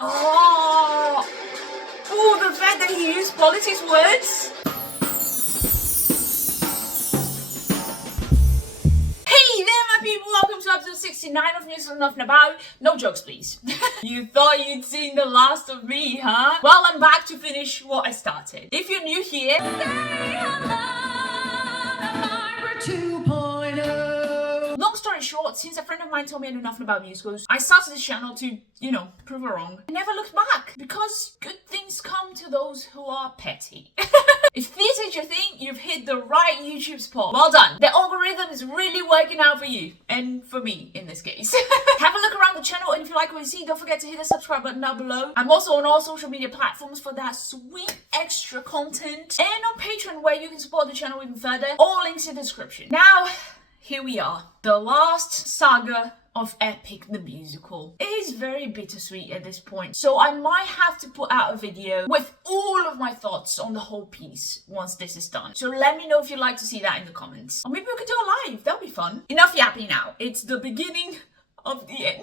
Oh, oh, the fact that he used politics words. Hey there, my people. Welcome to episode 69 of News and Nothing About. No jokes, please. You thought you'd seen the last of me, huh? Well, I'm back to finish what I started. If you're new here, say hello to 2.0. Long story short, since a friend of mine told me I knew nothing about musicals, I started this channel to, prove her wrong. I never looked back because good things come to those who are petty. If this is your thing, you've hit the right YouTube spot. Well done. The algorithm is really working out for you. And for me, in this case. Have a look around the channel, and if you like what you see, don't forget to hit the subscribe button down below. I'm also on all social media platforms for that sweet extra content. And on Patreon, where you can support the channel even further. All links in the description. Now, here we are. The last saga of Epic the Musical. It is very bittersweet at this point, so I might have to put out a video with all of my thoughts on the whole piece once this is done. So let me know if you'd like to see that in the comments. Or maybe we could do it live, that'll be fun. Enough yapping now, it's the beginning of the end.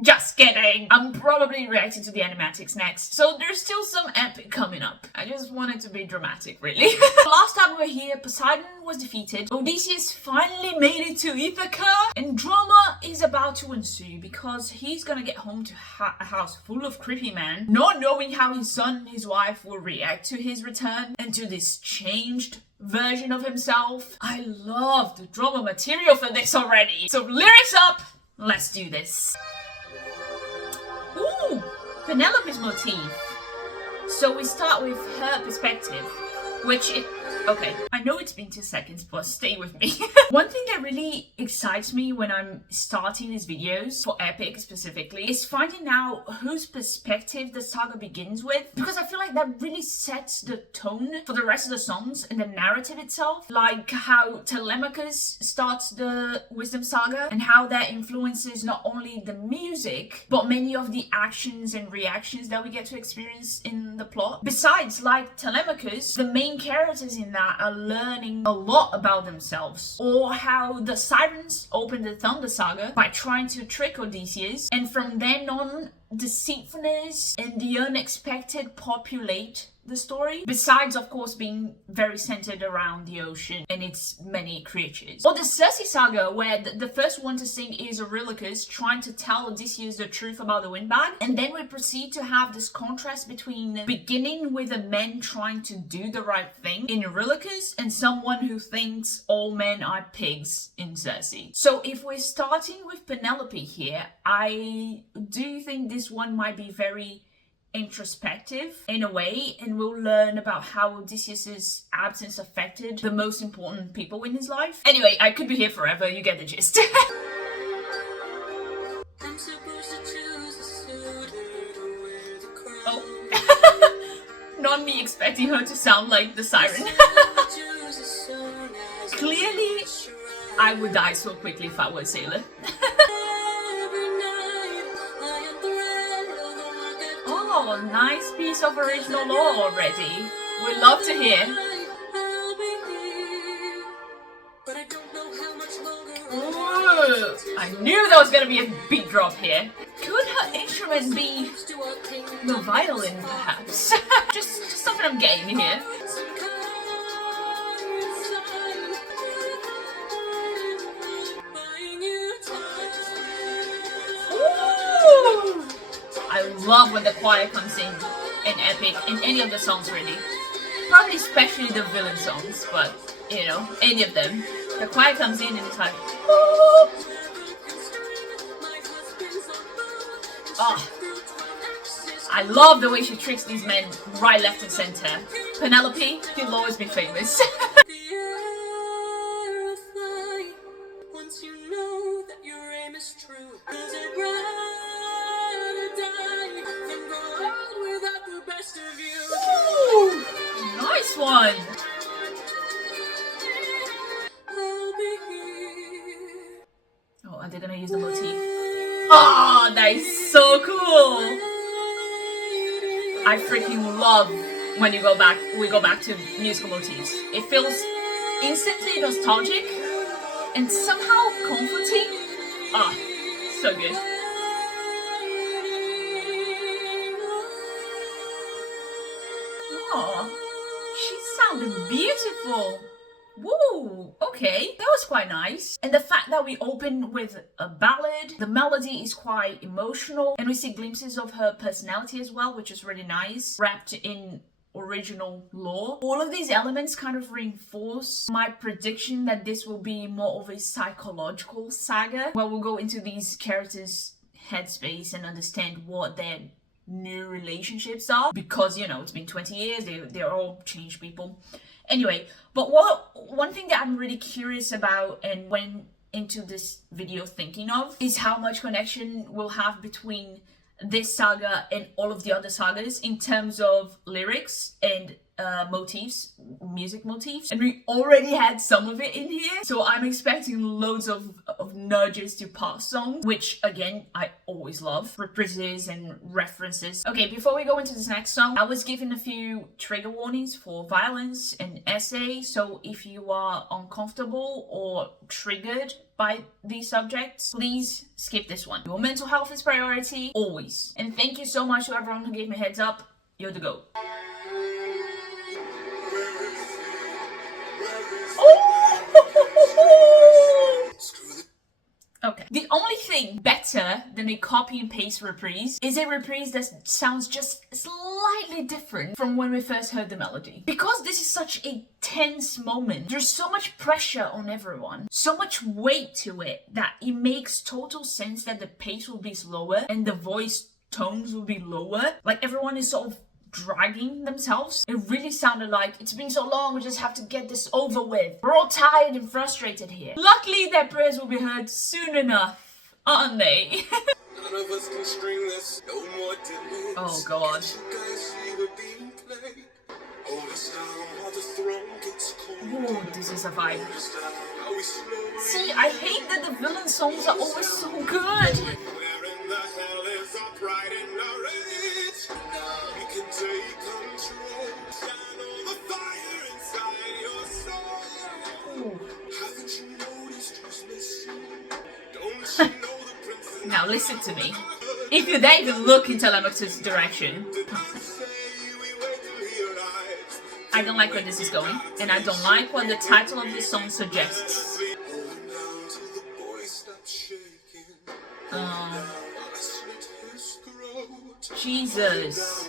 Just kidding! I'm probably reacting to the animatics next, so there's still some Epic coming up. I just wanted to be dramatic, really. Last time we were here, Poseidon was defeated, Odysseus finally made it to Ithaca, and drama is about to ensue because he's gonna get home to a house full of creepy men, not knowing how his son and his wife will react to his return and to this changed version of himself. I love the drama material for this already. So lyrics up, let's do this. Ooh, Penelope's motif. So we start with her perspective, okay, I know it's been 2 seconds, but stay with me. One thing that really excites me when I'm starting these videos, for Epic specifically, is finding out whose perspective the saga begins with, because I feel like that really sets the tone for the rest of the songs and the narrative itself. Like how Telemachus starts the Wisdom Saga, and how that influences not only the music, but many of the actions and reactions that we get to experience in the plot. Besides, like Telemachus, the main characters in that are learning a lot about themselves, or how the sirens open the Thunder Saga by trying to trick Odysseus, and from then on, deceitfulness and the unexpected populate the story, besides of course being very centered around the ocean and its many creatures. Or the Circe saga, where the first one to sing is Eurylochus trying to tell Odysseus the truth about the windbag, and then we proceed to have this contrast between beginning with a man trying to do the right thing in Eurylochus and someone who thinks all men are pigs in Circe. So if we're starting with Penelope here, I do think this one might be very introspective in a way, and we'll learn about how Odysseus's absence affected the most important people in his life. Anyway, I could be here forever, you get the gist. Oh. Not me expecting her to sound like the siren. Clearly, I would die so quickly if I were a sailor. Oh, nice piece of original lore already. We'd love to hear. Ooh, I knew there was gonna be a beat drop here. Could her instrument be the violin, perhaps? just something I'm getting here. I love when the choir comes in Epic, in any of the songs really. Probably especially the villain songs, but any of them. The choir comes in and it's like, oh, I love the way she tricks these men right, left and center. Penelope, you'll always be famous. One. Oh, and they're gonna use the motif. Oh, that is so cool. I freaking love when we go back to musical motifs. It feels instantly nostalgic and somehow comforting. Ah, so good. Oh, she sounded beautiful. Woo, okay, that was quite nice. And the fact that we open with a ballad, the melody is quite emotional, and we see glimpses of her personality as well, which is really nice, wrapped in original lore. All of these elements kind of reinforce my prediction that this will be more of a psychological saga, where we'll go into these characters' headspace and understand what their new relationships are, because, you know, it's been 20 years, they're all changed people. Anyway, but one thing that I'm really curious about and went into this video thinking of is how much connection we'll have between this saga and all of the other sagas in terms of lyrics and motifs, music motifs, and we already had some of it in here, so I'm expecting loads of nudges to past songs, which again I always love, reprises and references. Okay, before we go into this next song, I was given a few trigger warnings for violence and essay, so if you are uncomfortable or triggered by these subjects, please skip this one. Your mental health is priority, always. And thank you so much to everyone who gave me a heads up. You're the GOAT. Okay. The only thing better than a copy and paste reprise is a reprise that sounds just slightly different from when we first heard the melody. Because this is such a tense moment, there's so much pressure on everyone, so much weight to it, that it makes total sense that the pace will be slower and the voice tones will be lower. Like everyone is sort of dragging themselves. It really sounded like it's been so long, we just have to get this over with. We're all tired and frustrated here. Luckily their prayers will be heard soon enough, aren't they? None of us can string this, no more delays. Oh god. Ooh, this is a vibe. See, I hate that the villain songs are always so good. Now listen to me. If you dare even look in Telemax's direction, I don't like where this is going, and I don't like what the title of this song suggests. Jesus.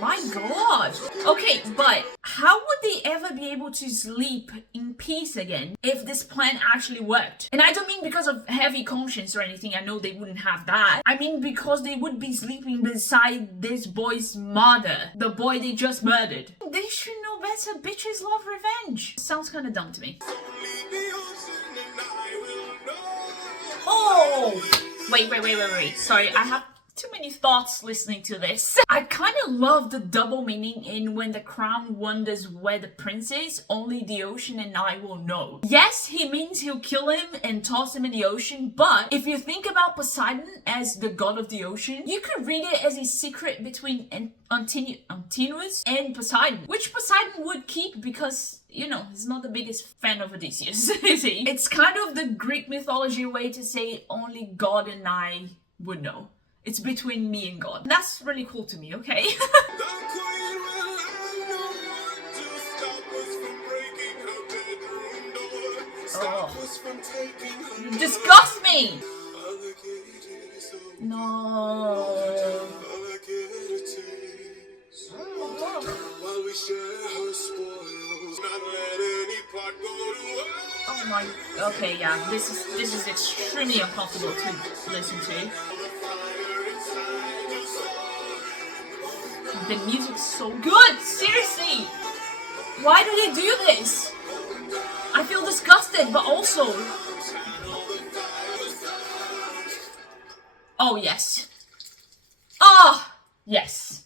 My god. Okay, but how would they ever be able to sleep in peace again if this plan actually worked? And I don't mean because of heavy conscience or anything, I know they wouldn't have that. I mean because they would be sleeping beside this boy's mother, the boy they just murdered. They should know better, bitches love revenge. Sounds kind of dumb to me. Oh! Wait. Sorry, I have too many thoughts listening to this. I kind of love the double meaning in when the crown wonders where the prince is, only the ocean and I will know. Yes, he means he'll kill him and toss him in the ocean, but if you think about Poseidon as the god of the ocean, you could read it as a secret between Antinous and Poseidon, which Poseidon would keep because, you know, he's not the biggest fan of Odysseus, is he? It's kind of the Greek mythology way to say only God and I would know. It's between me and God. That's really cool to me, okay? Oh. You disgust me! No. Oh my. Okay, yeah. This is extremely uncomfortable to listen to. The music's so good! Seriously! Why do they do this? I feel disgusted, but also... Oh, yes. Oh, yes.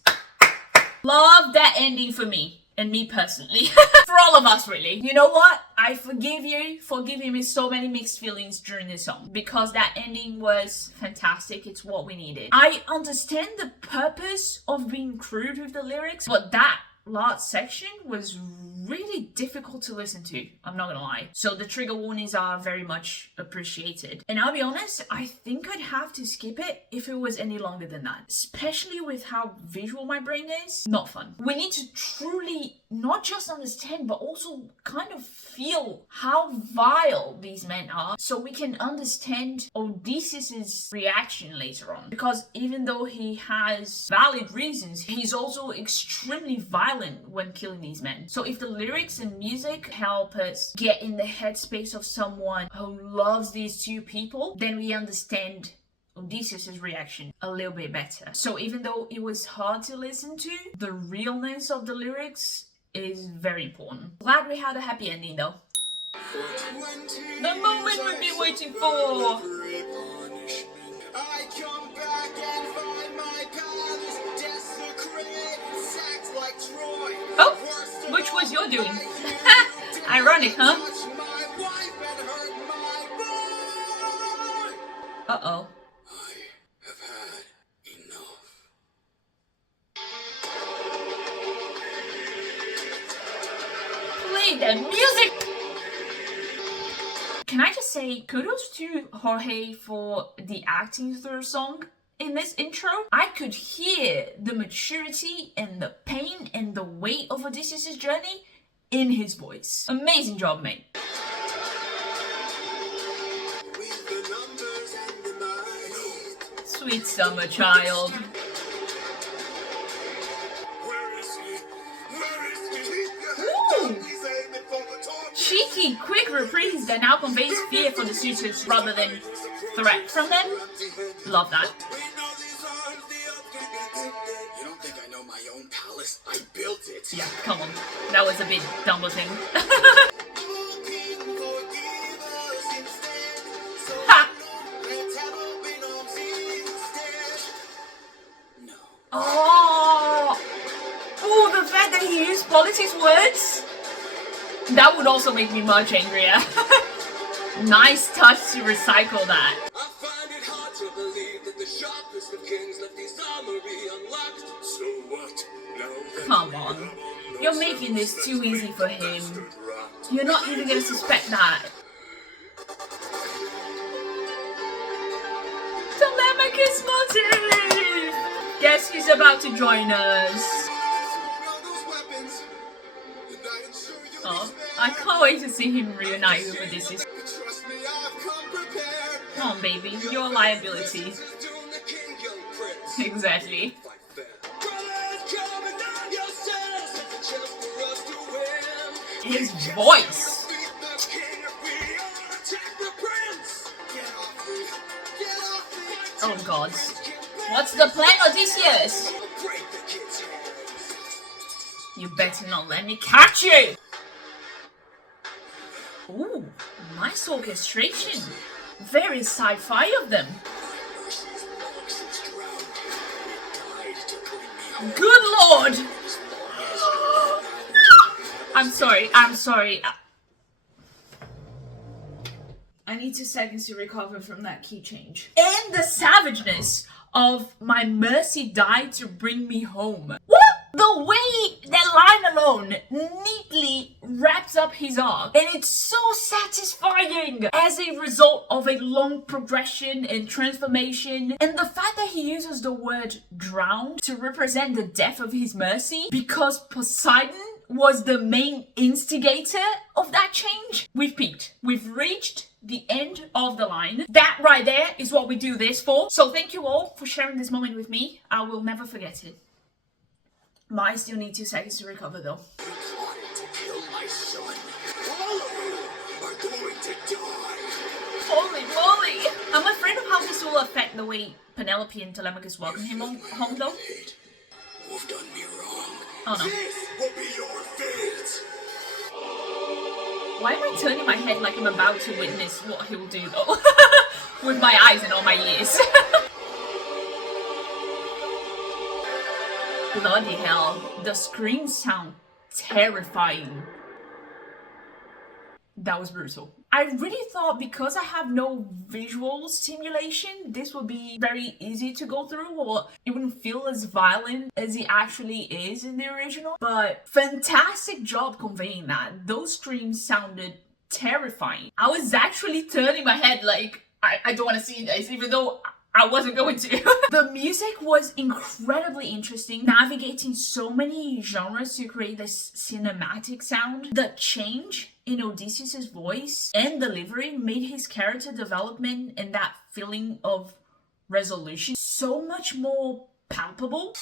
Love that ending for me. And me personally. For all of us, really. You know what? I forgive you for giving me so many mixed feelings during this song. Because that ending was fantastic. It's what we needed. I understand the purpose of being crude with the lyrics. But that last section was really difficult to listen to, I'm not gonna lie. So the trigger warnings are very much appreciated. And I'll be honest, I think I'd have to skip it if it was any longer than that. Especially with how visual my brain is. Not fun. We need to truly not just understand, but also kind of feel how vile these men are, so we can understand Odysseus's reaction later on. Because even though he has valid reasons, he's also extremely violent when killing these men. So if the lyrics and music help us get in the headspace of someone who loves these two people, then we understand Odysseus' reaction a little bit better. So even though it was hard to listen to, the realness of the lyrics is very important. Glad we had a happy ending though. The moment we've been waiting for! I come back and find my palace desecrated, sacked like Troy. Oh, which was your doing? Ironic, huh? Uh-oh. I have had enough. Play the music! Can I just say kudos to Jorge for the acting through the song in this intro? I could hear the maturity and the pain and the weight of Odysseus' journey in his voice. Amazing job, mate. Sweet summer child. Ooh. Cheeky, quick reprise that now conveys fear for the suitors rather than threat from them. Love that. You don't think I know my own palace? I built it. Yeah, come on. That was a bit Dumbledore. Ha! Oh, the fact that he used politics words? That would also make me much angrier. Nice touch to recycle that. I find it hard to believe that the sharpest of kings left his armory unlocked. So what? Now come on. You're making this too easy for him. You're not even gonna suspect that. Telemachus motive! Guess he's about to join us. Oh, I can't wait to see him reunite with Odysseus. Come on, baby, your liability. Exactly. His voice. Oh God. What's the plan, Odysseus? You better not let me catch you! Ooh, nice orchestration. Very sci-fi of them. Good Lord! I'm sorry. I need 2 seconds to recover from that key change. And the savageness of my mercy died to bring me home. What? The way that line alone neatly wraps up his arc, and it's so satisfying as a result of a long progression and transformation, and the fact that he uses the word drowned to represent the death of his mercy because Poseidon was the main instigator of that change. We've peaked. We've reached the end of the line. That right there is what we do this for. So thank you all for sharing this moment with me. I will never forget it. I still need 2 seconds to recover though. You plotted to kill my son. All of you are going to die. Holy moly! I'm afraid of how this will affect the way Penelope and Telemachus welcome him home though. You've done me wrong. Oh no. This will be your fate. Why am I turning my head like I'm about to witness what he will do though? With my eyes and all my ears. Bloody hell, the screams sound terrifying. That was brutal. I really thought because I have no visual stimulation, this would be very easy to go through, or it wouldn't feel as violent as it actually is in the original. But fantastic job conveying that. Those screams sounded terrifying. I was actually turning my head like, I don't want to see this, even though I wasn't going to. The music was incredibly interesting, navigating so many genres to create this cinematic sound. The change in Odysseus' voice and delivery made his character development and that feeling of resolution so much more palpable.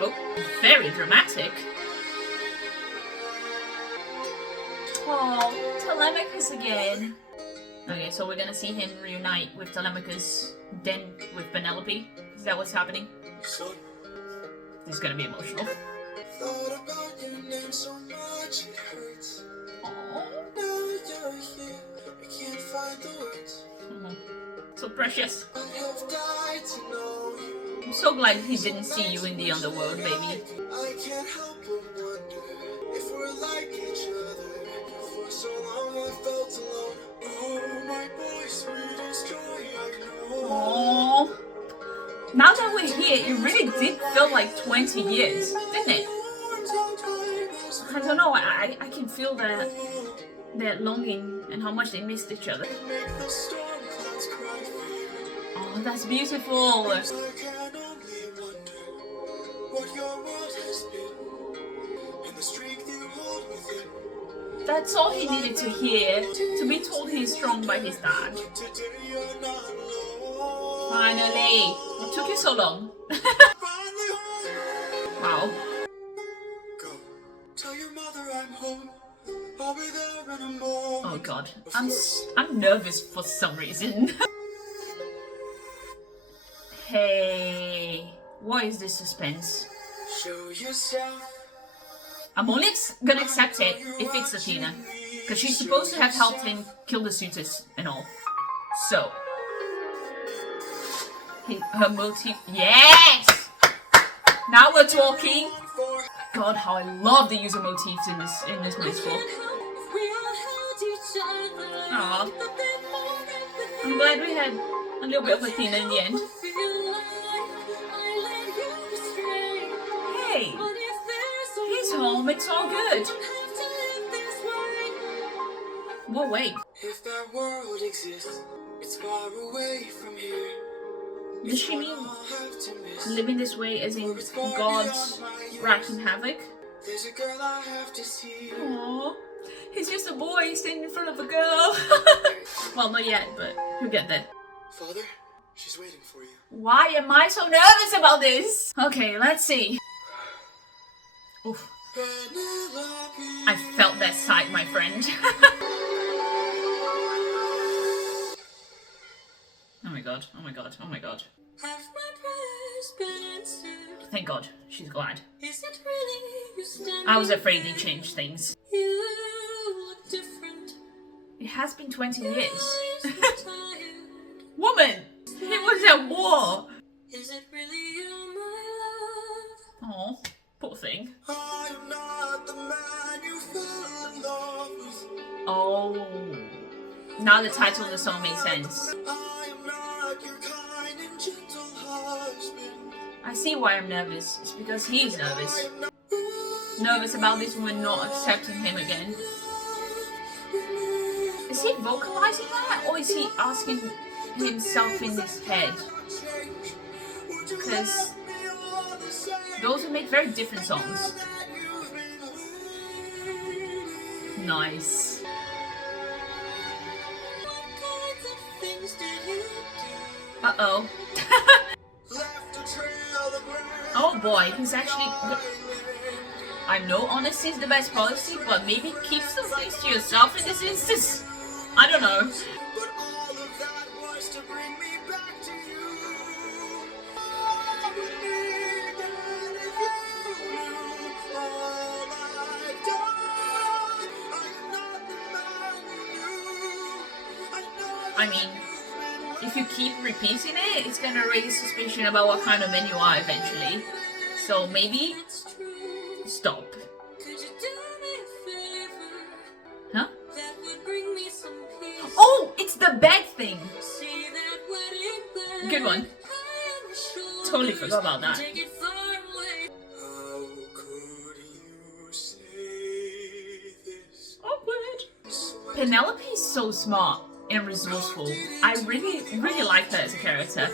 Oh, very dramatic. Oh, Telemachus again. Okay, so we're gonna see him reunite with Telemachus, then with Penelope. Is that what's happening? So, this is gonna be emotional. Thought about your name so much it hurts. Aww. Now you're here, I can't find the words. So precious. I have died to know you. I'm so glad he didn't see you in the underworld, baby. I can't help but wonder if we're like each other. For so long I felt alone. Oh, my boy, sweetest joy I know. Aww. Now that we're here, it really did feel like 20 years, didn't it? I don't know, I can feel that longing and how much they missed each other. Oh, that's beautiful. That's all he needed to hear, to be told he's strong by his dad. Finally! What took you so long? Wow. Oh god, I'm nervous for some reason. Hey, what is this suspense? Show yourself. I'm only gonna accept it if it's Athena, because she's supposed to have helped him kill the suitors and all. So, her motive. Yes! Now we're talking. God, how I love the user motifs in this musical. Aww. I'm glad we had a little bit of Athena in the end. Hey, he's home. It's all good. Whoa, wait. If that world exists, it's far away from here. Does she mean living this way as in God's wreaking havoc? There's a girl I have to see. Aww. He's just a boy standing in front of a girl. Well, not yet, but he'll get there. Father, she's waiting for you. Why am I so nervous about this? Okay, let's see. Oof. I felt that sight, my friend. Oh my god, oh my god, oh my god. Thank god, she's glad. I was afraid they changed things. It has been 20 years. Woman! It was at war! Is it really you, my love? Aw, poor thing. I'm not the man you fell in love with. Oh. Now the title of the song makes sense. I see why I'm nervous. It's because he's nervous. Nervous about this woman not accepting him again. Is he vocalizing that? Or is he asking himself in his head? Because those would make very different songs. Nice. Uh-oh. Oh boy, he's actually... I know honesty is the best policy, but maybe keep some things to yourself in this instance. I don't know. I mean, if you keep repeating it, it's gonna raise suspicion about what kind of man you are eventually. So maybe stop. Huh? good one. Totally forgot about that. Awkward. Penelope is so smart and resourceful. I really like her as a character.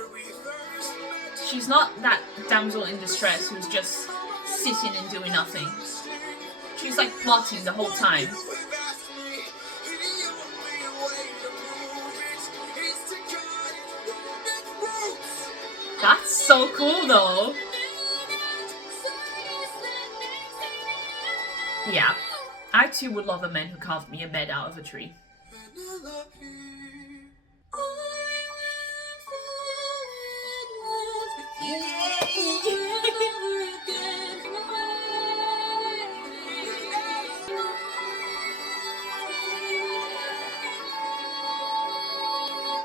She's not that damsel in distress who's just sitting and doing nothing. She's like plotting the whole time. That's so cool though. Yeah, I too would love a man who carved me a bed out of a tree.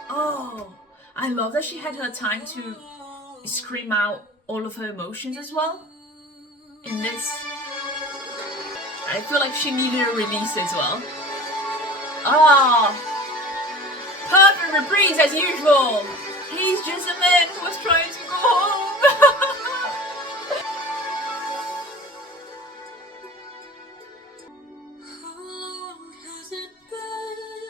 Oh, I love that she had her time to scream out all of her emotions as well in this. I feel like she needed a release as well. Ah, perfect reprise as usual. He's just a man who was trying to go home.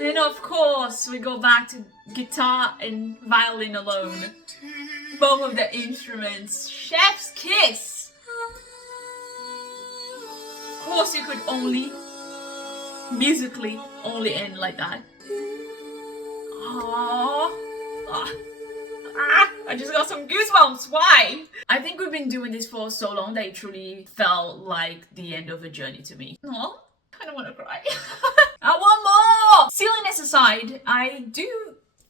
And of course, we go back to guitar and violin alone. Both of the instruments. Chef's kiss! Of course, you could only, musically, only end like that. I just got some goosebumps. Why? I think we've been doing this for so long that it truly felt like the end of a journey to me. Aw, I don't want to cry. I want more! Silliness aside, I do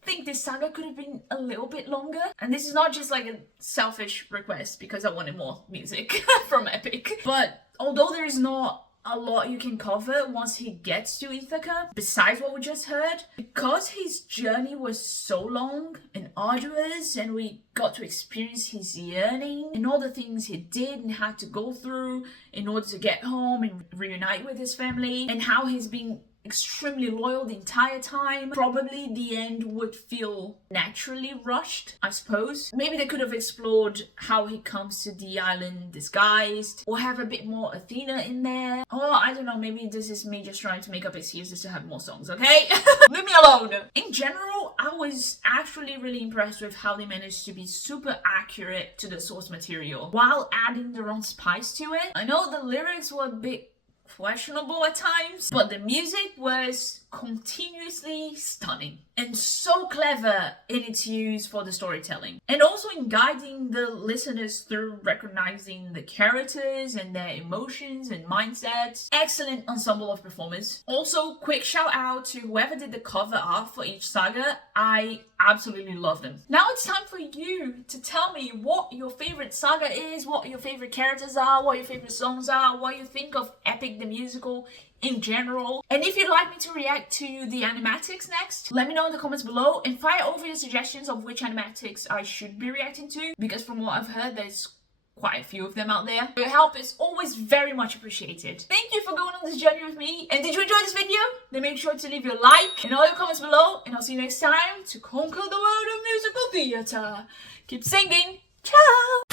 think this saga could have been a little bit longer. And this is not just like a selfish request because I wanted more music from Epic. But although there is not a lot you can cover once he gets to Ithaca, besides what we just heard, because his journey was so long and arduous and we got to experience his yearning and all the things he did and had to go through in order to get home and reunite with his family, and how he's been extremely loyal the entire time, probably the end would feel naturally rushed, I suppose. Maybe they could have explored how he comes to the island disguised, or have a bit more Athena in there. Or I don't know, maybe this is me just trying to make up excuses to have more songs, okay? Leave me alone! In general, I was actually really impressed with how they managed to be super accurate to the source material while adding their own spice to it. I know the lyrics were a bit questionable at times, but the music was continuously stunning and so clever in its use for the storytelling, and also in guiding the listeners through recognizing the characters and their emotions and mindsets. Excellent ensemble of performers. Also, quick shout out to whoever did the cover art for each saga. I absolutely love them. Now it's time for you to tell me what your favorite saga is, what your favorite characters are, what your favorite songs are, what you think of Epic the Musical in general. And if you'd like me to react to the animatics next, let me know in the comments below and fire over your suggestions of which animatics I should be reacting to, because from what I've heard, there's quite a few of them out there. Your help is always very much appreciated. Thank you for going on this journey with me. And did you enjoy this video? Then make sure to leave your like and all your comments below. And I'll see you next time to conquer the world of musical theatre. Keep singing. Ciao!